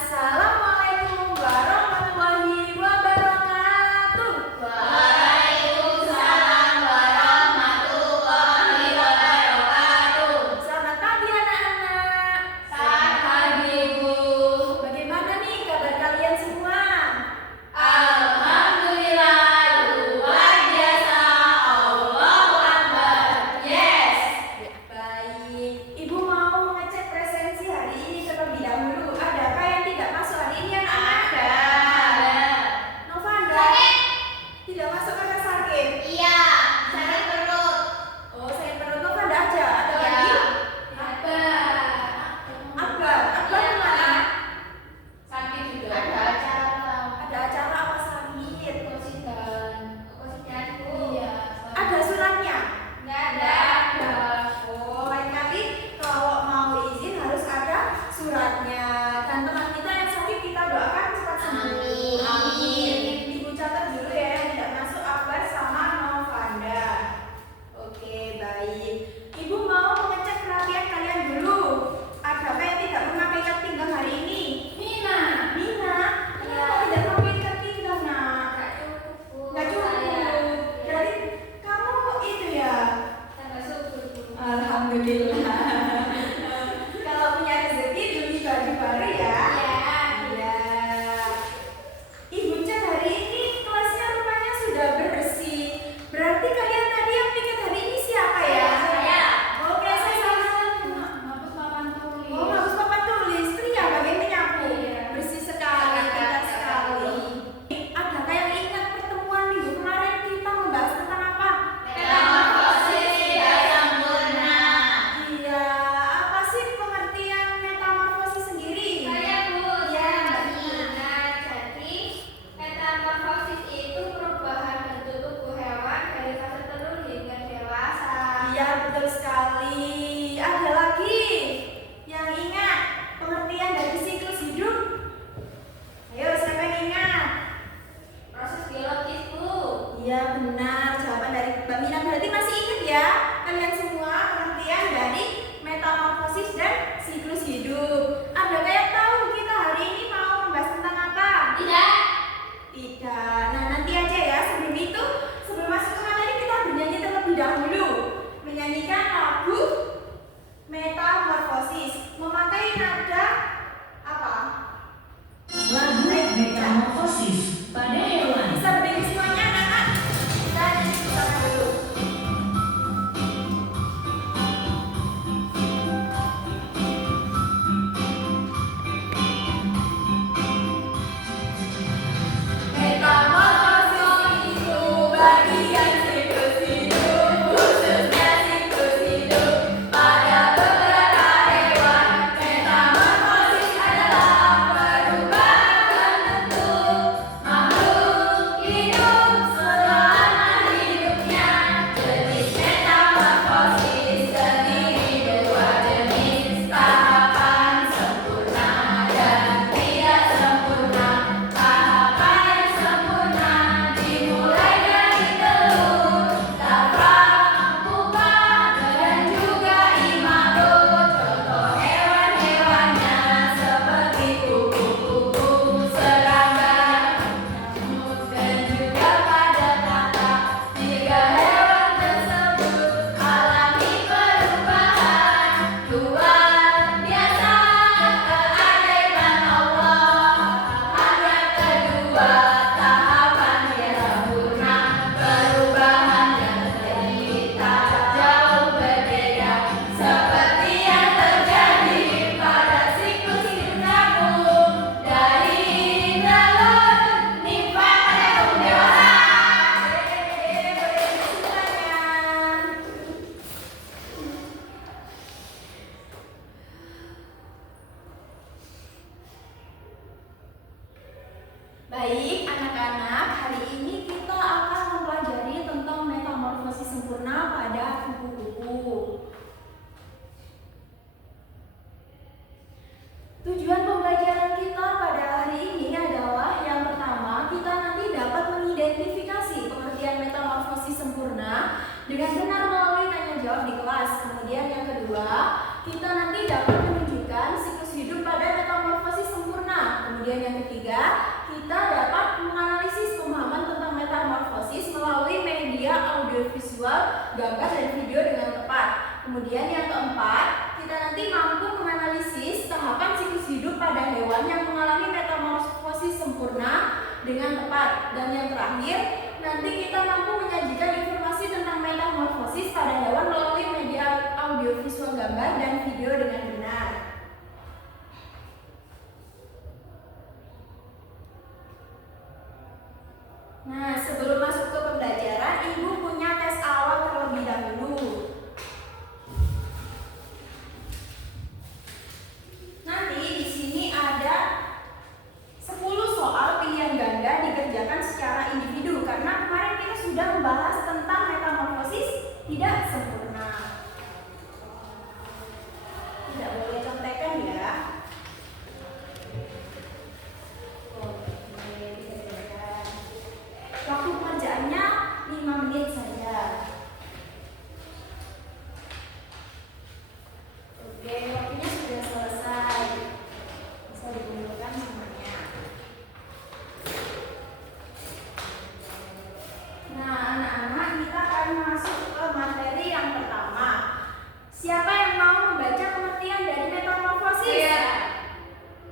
Assalamualaikum warahmatullahi wabarakatuh. Waalaikumsalam warahmatullahi wabarakatuh. Selamat pagi anak-anak. Selamat pagi, Bu. Bagaimana nih kabar kalian semua? Alhamdulillah, luar biasa. Allahu Akbar. Yes. Baik. Ibu mau ngecek presensi hari ini terlebih dahulu. Adakah yang tidak masuk hari ini anak-anak? Ada. Novanda? Tidak masuk karena sakit? Iya, sakit perut. Oh, sakit perut. Novanda aja? Ada Iya. lagi? Akbar. Akbar kemana? Sakit juga. Ada acara. Ada acara apa sakit? Kosidan. Bu. Iya. Ada suratnya? Nggak ada. Oh, lain kali kalau mau izin harus ada suratnya. Dan teman kita yang sakit kita doakan cepat sembuh. Amin. Ibu catat dulu ya yang tidak masuk Akbar sama Novanda. Oke, baik. Ibu mau mengecek kerapian kalian dulu. Adakah yang tidak memakai ikat pinggang hari ini? Mina. Mina, kenapa tidak memakai ikat pinggang, nak? Nggak cukup. Berarti kamu itu ya. Alhamdulillah. Kalau punya rezeki beli baju baru ya. Iya. Ibu cek hari ini kelasnya rupanya sudah bersih. Berarti kalian tadi yang piket hari ini siapa ya? Saya. Oke, saya sama. Oh, harus papan tulis. Pria bagian menyapu. Iya. Bersih sekali, pintar sekali. Adakah yang ingat pertemuan minggu kemarin kita membahas tentang apa? Metamorfosis tidak sempurna. Iya, apa sih pengertian metamorfosis sendiri? Saya, Bu, Iya. masih ingat. Jadi, metamorfosis itu perubahan bentuk tubuh hewan dari fase telur hingga dewasa. Iya, betul sekali. Ada lagi yang ingat pengertian dari siklus hidup? Ayo, siapa yang ingat? Proses biologis, Bu. Iya, benar. Jawaban dari Mbak Mina. Berarti masih ingat ya kalian semua pengertian dari metamorfosis dan siklus hidup. Adakah yang tahu kita hari ini mau membahas tentang apa? Tidak. Tidak. Nah, nanti aja ya. Sebelum itu, sebelum masuk ke materi kita bernyanyi terlebih dahulu. Menyanyikan lagu Metamorfosis. Memakai nada apa? Lagu metamorfosis pada hewan. Bisa berdiri semuanya, anak-anak? Kita nyanyi bersama dulu. Metamorfosis itu bagian siklus hidup, khususnya siklus hidup pada beberapa hewan. Metamorfosis adalah perubahan bentuk makhluk hidup selama hidupnya. Jenis metamorfosis terdiri dua jenis, tahapan sempurna dan tidak sempurna. Tahapan yang sempurna dimulai dari telur, larva, pupa, dan juga imago. Contoh hewan-hewannya seperti kupu-kupu, serangga, nyamuk, dan juga pada tata. Tiga hewan tersebut alami perubahan luar biasa, keajaiban Allah. Tahapan yang kedua, tahapan yang sempurna. Perubahan yang terjadi tak jauh berbeda, seperti yang terjadi pada siklus hidup nyamuk. Dari telur, nimfa pada dewasa. Baik, anak-anak, hari ini kita akan mempelajari tentang metamorfosis sempurna pada kupu-kupu. dengan benar melalui tanya jawab di kelas. Kemudian yang kedua, kita nanti dapat menunjukkan siklus hidup pada metamorfosis sempurna. Kemudian yang ketiga, kita dapat menganalisis pemahaman tentang metamorfosis melalui media audiovisual, gambar dan video dengan tepat. Kemudian yang keempat, kita nanti mampu menganalisis tahapan siklus hidup pada hewan yang mengalami metamorfosis sempurna dengan tepat. Dan yang terakhir, nanti kita mampu menyajikan informasi tentang metamorfosis pada hewan melalui media audiovisual, gambar dan video dengan benar. Nah, sebelum masuk ke pembelajaran, Ibu punya tes awal terlebih dahulu. Nanti di sini ada 10 soal pilihan ganda dikerjakan secara individu karena kemarin kita sudah membahas tentang metamorfosis tidak sempurna. Tidak boleh contekan ya. Oke, dikerjakan. Waktu pengerjaannya 5 menit saja. Oke, waktunya sudah selesai. Bisa dikumpulkan semuanya. Nah, anak-anak, kita akan masuk ke materi yang pertama. Siapa yang mau membaca pengertian dari metamorfosis? Iya.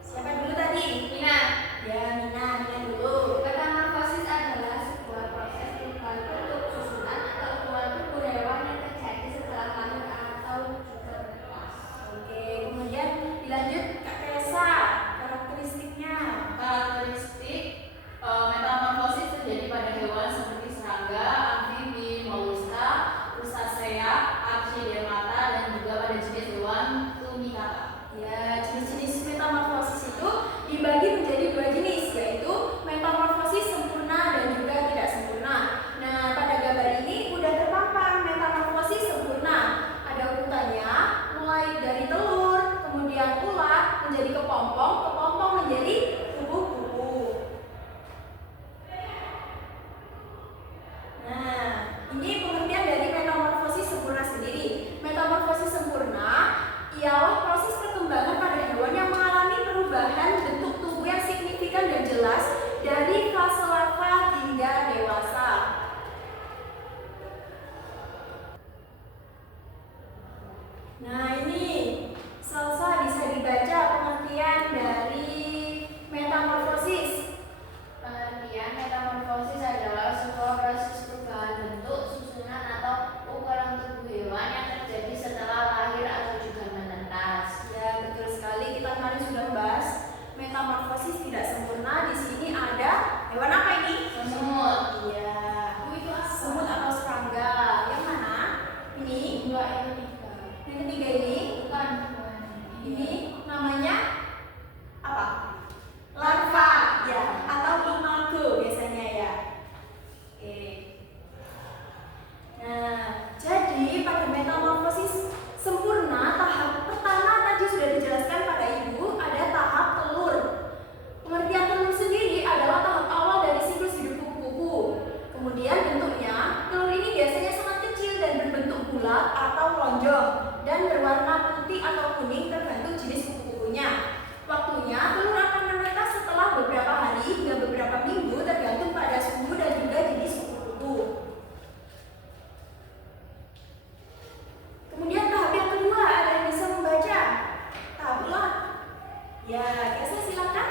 Siapa dulu tadi? Mina. Ya, Mina dulu. Metamorfosis adalah sebuah proses perubahan bentuk, susunan atau ukuran tubuh hewan yang terjadi setelah lahir atau juga menetas. Oke, kemudian dilanjut Kak Tessa, karakteristiknya. Karakteristik metamorfosis terjadi pada hewan seperti serangga, amfibi, moluska, rosacea, archaeodemata, dan juga pada jenis hewan tumicata. Ya, jenis-jenis metamorfosis itu dibagi menjadi 2 jenis, yaitu metamorfosis sempurna dan juga tidak sempurna. Nah, pada gambar ini udah terpampang metamorfosis sempurna. Ada urutannya, mulai dari telur, kemudian ulat menjadi kepompong, kepompong menjadi kupu-kupu. Nah, ini pengertian dari metamorfosis sempurna sendiri. Metamorfosis sempurna ialah proses perkembangan pada hewan yang mengalami perubahan bentuk tubuh yang signifikan dan jelas dari fase larva hingga dewasa. Nah, ini Salsa bisa dibaca pengertian dari metamorfosis. Pengertian metamorfosis adalah sebuah proses perubahan bentuk, susunan atau ukuran tubuh hewan yang terjadi setelah lahir atau juga menetas. Ya, betul sekali. Kita kemarin sudah bahas metamorfosis tidak sempurna. Di sini ada hewan apa ini? Semut. Iya. Itu apa? Semut atau serangga. Yang mana? Ini. Dua yang ketiga. Yang ketiga ini. Bukan. Ini namanya apa? Larva. Ya, atau imago biasanya ya. Oke. Nah, jadi pada metamorfosis sempurna tahap pertama tadi sudah dijelaskan pada Ibu, ada tahap telur. Pengertian telur sendiri adalah tahap awal dari siklus hidup kupu-kupu. Kemudian bentuknya, telur ini biasanya sangat kecil dan berbentuk bulat atau lonjong dan berwarna putih atau kuning tergantung jenis kupu-kupunya. Waktunya telur akan menetas setelah beberapa hari hingga beberapa minggu tergantung pada suhu dan juga jenis kupu-kupu. Kemudian tahap yang kedua, ada yang bisa membaca? Tahap ulat. Ya, Kesa silakan.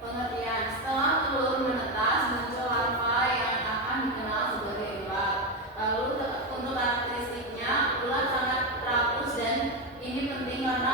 Pengertian: setelah telur menetas, muncul larva yang akan dikenal sebagai ulat. Lalu untuk karakteristiknya, ulat sangat rakus dan ini penting karena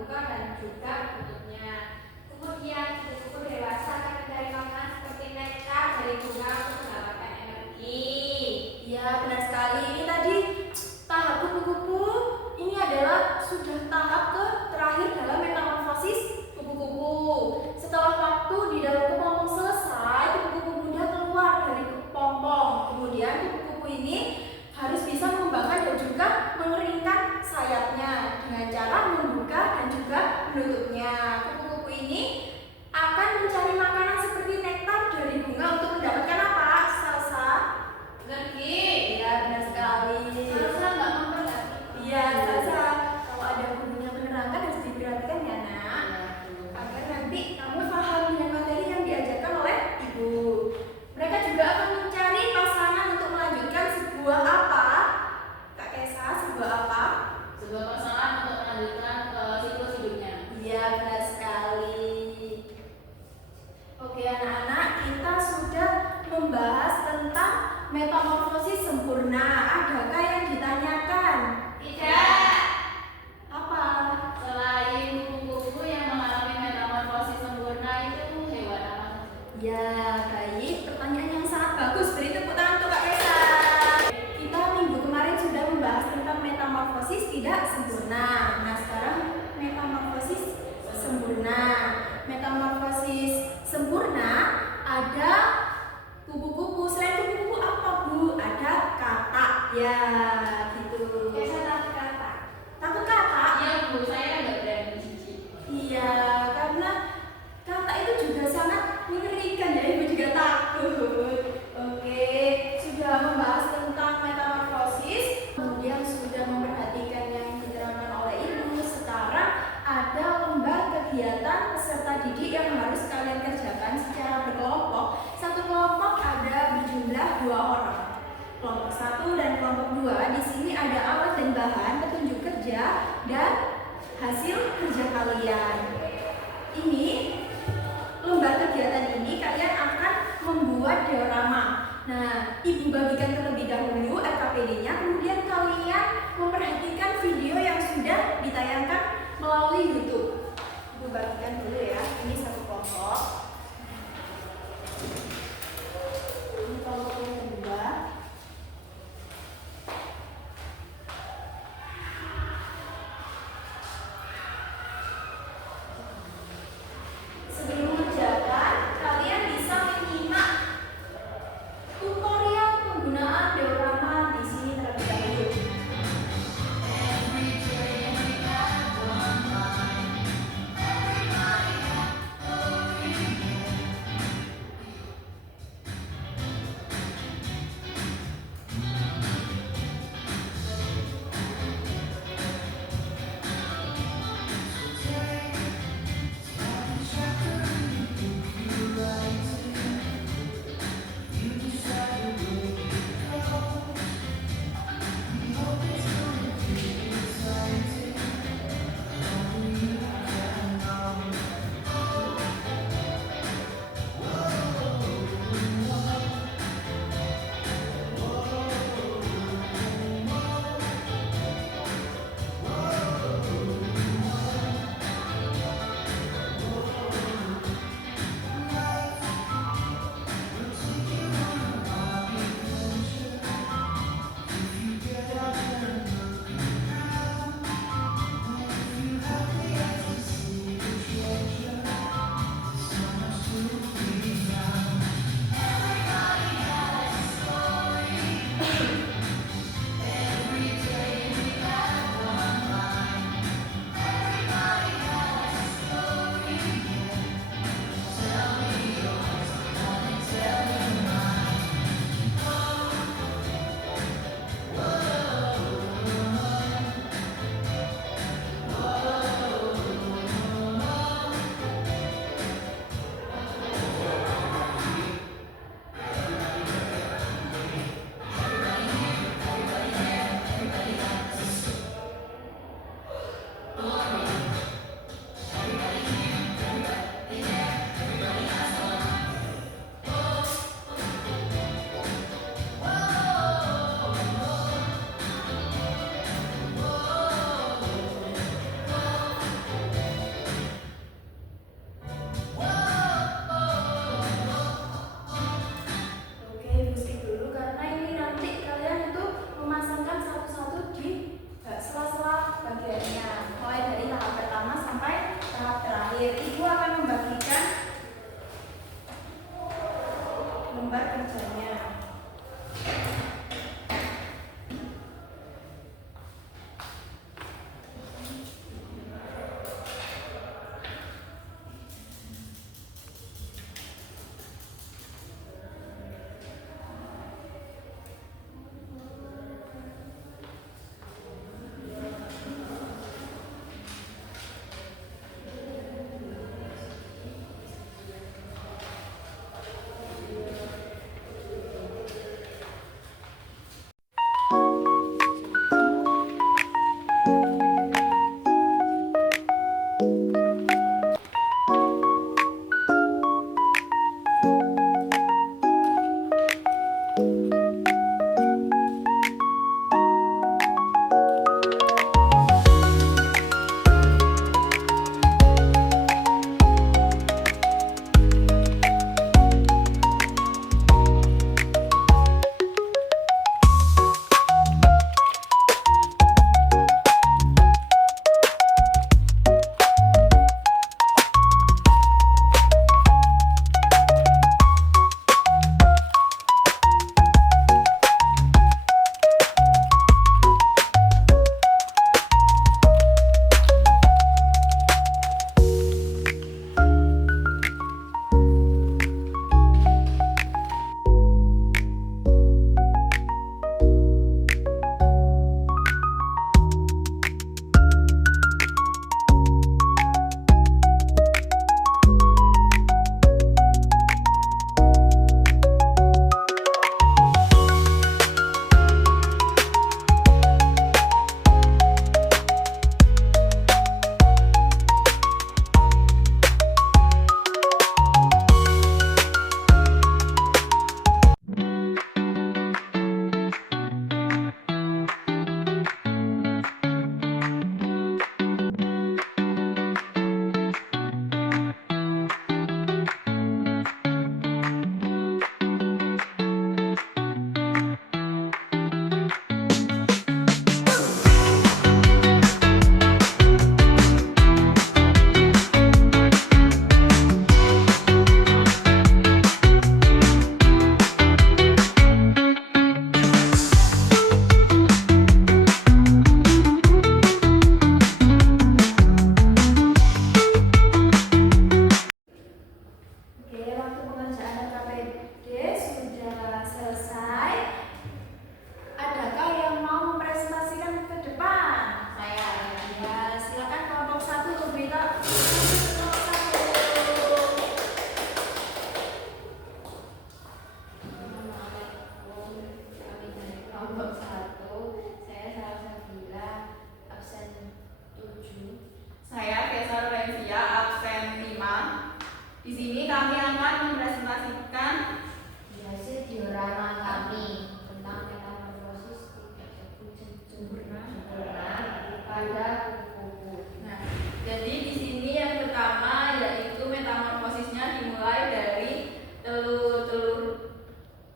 pembuka dan juga penutupnya. Kemudian kupu-kupu dewasa akan mencari makanan seperti nektar dari bunga untuk mendapatkan energi. Ya, benar sekali. Ini tadi tahap kupu-kupu. Ini adalah sudah tahap terakhir dalam metamorfosis kupu-kupu. Setelah waktu di dalam kepompong selesai, kupu-kupu muda keluar dari kepompong. Kemudian kupu-kupu ini harus bisa mengembangkan dan juga mengeringkan sayapnya dengan cara membuka dan juga menutupnya. Kupu-kupu ini akan mencari makanan seperti nektar dari bunga untuk mendapatkan apa? Salsa? Energi. Iya, benar sekali. Salsa nggak memperhatikan. Iya, Salsa. Kalau ada bunyinya menerangkan harus diperhatikan ya, Nak. Agar nanti kamu paham dengan materi yang diajarkan oleh Ibu. Mereka juga akan mencari pasangan untuk melanjutkan sebuah apa? Kak Kesa, sebuah apa? Sebuah pasangan untuk melanjutkan siklus hidupnya. Iya, benar sekali. Oke, anak-anak, kita sudah membahas tentang metamorfosis sempurna. Adakah yang ditanyakan? Tidak. Apa? Selain kupu-kupu yang mengalami metamorfosis sempurna itu hewan apa saja? Ya, baik. Pertanyaan yang sangat bagus. Beri tepuk tangan untuk Kak Kesa. Kita minggu kemarin sudah membahas tentang metamorfosis tidak sempurna. Nah, sekarang metamorfosis sempurna. Metamorfosis sempurna ada kupu-kupu. Selain kupu-kupu apa, Bu? Ada katak. Ya, gitu. Biasa takut kata. Takut katak? Iya Bu, saya nggak berani jijik. Iya, karena katak itu juga sangat mengerikan ya, Ibu juga takut. Oke, sudah membahas tentang metamorfosis, kemudian sudah memperhatikan yang diterangkan oleh Ibu. Sekarang ada lembar kegiatan peserta didik yang harus kalian kerjakan secara berkelompok. Satu kelompok ada berjumlah 2 orang. Kelompok 1 dan kelompok 2. Di sini ada alat dan bahan, petunjuk kerja, dan hasil kerja kalian. Ini lembar kegiatan ini kalian akan membuat diorama. Nah, Ibu bagikan terlebih dahulu RKPD-nya, kemudian kalian memperhatikan video yang sudah ditayangkan melalui YouTube. Ibu bagikan dulu ya. Ini satu kelompok. Ini kelompok yang kedua. Sebelum mengerjakan, kalian bisa menyimak tutorial penggunaan diorama di sini terlebih dahulu. gambar kerjanya. Oke, waktu pengerjaan KPD sudah selesai. Adakah yang mau mempresentasikan ke depan? Saya Ya, silakan kelompok 1 Rubina. Assalamualaikum. Kami dari kelompok 1. Saya Salsabila, absen 7. Saya Kesar Rensia, absen 5. Di sini kami akan mempresentasikan Hasil diorama kami tentang metamorfosis tidak sempurna pada kupu-kupu. Nah, jadi di sini yang pertama yaitu metamorfosisnya dimulai dari telur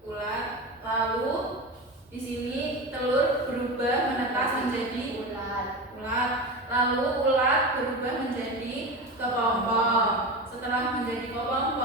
ulat, lalu di sini telur berubah menetas menjadi ulat, lalu ulat berubah menjadi kepompong. Setelah menjadi kepompong,